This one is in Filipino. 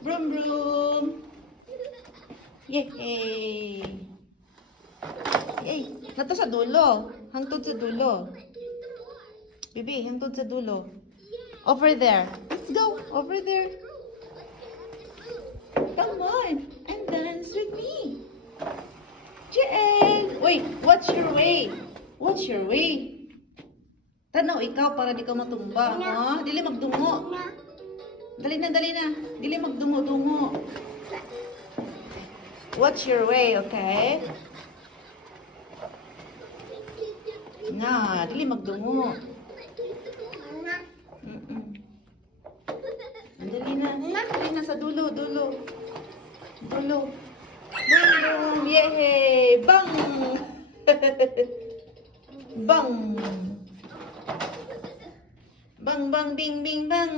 Broom, broom. Yay! Yay! Hangtod sa dulo. Hangtod sa dulo. Bibi, hangtod sa dulo. Over there. Let's go. Over there. Come on. And dance with me. Jen! Wait, watch your way. Watch your way. Tanaw ikaw para di ka matumba. Ha? Dili magdungo. Dali na, dali na. Dili magdungo-dungo. Watch your way, okay? Na, dili magdungo. Dali na sa dulo, dulo. Dulo. Boom, boom, yay! Bang! Bang! Bang, bang, bing, bing, bang!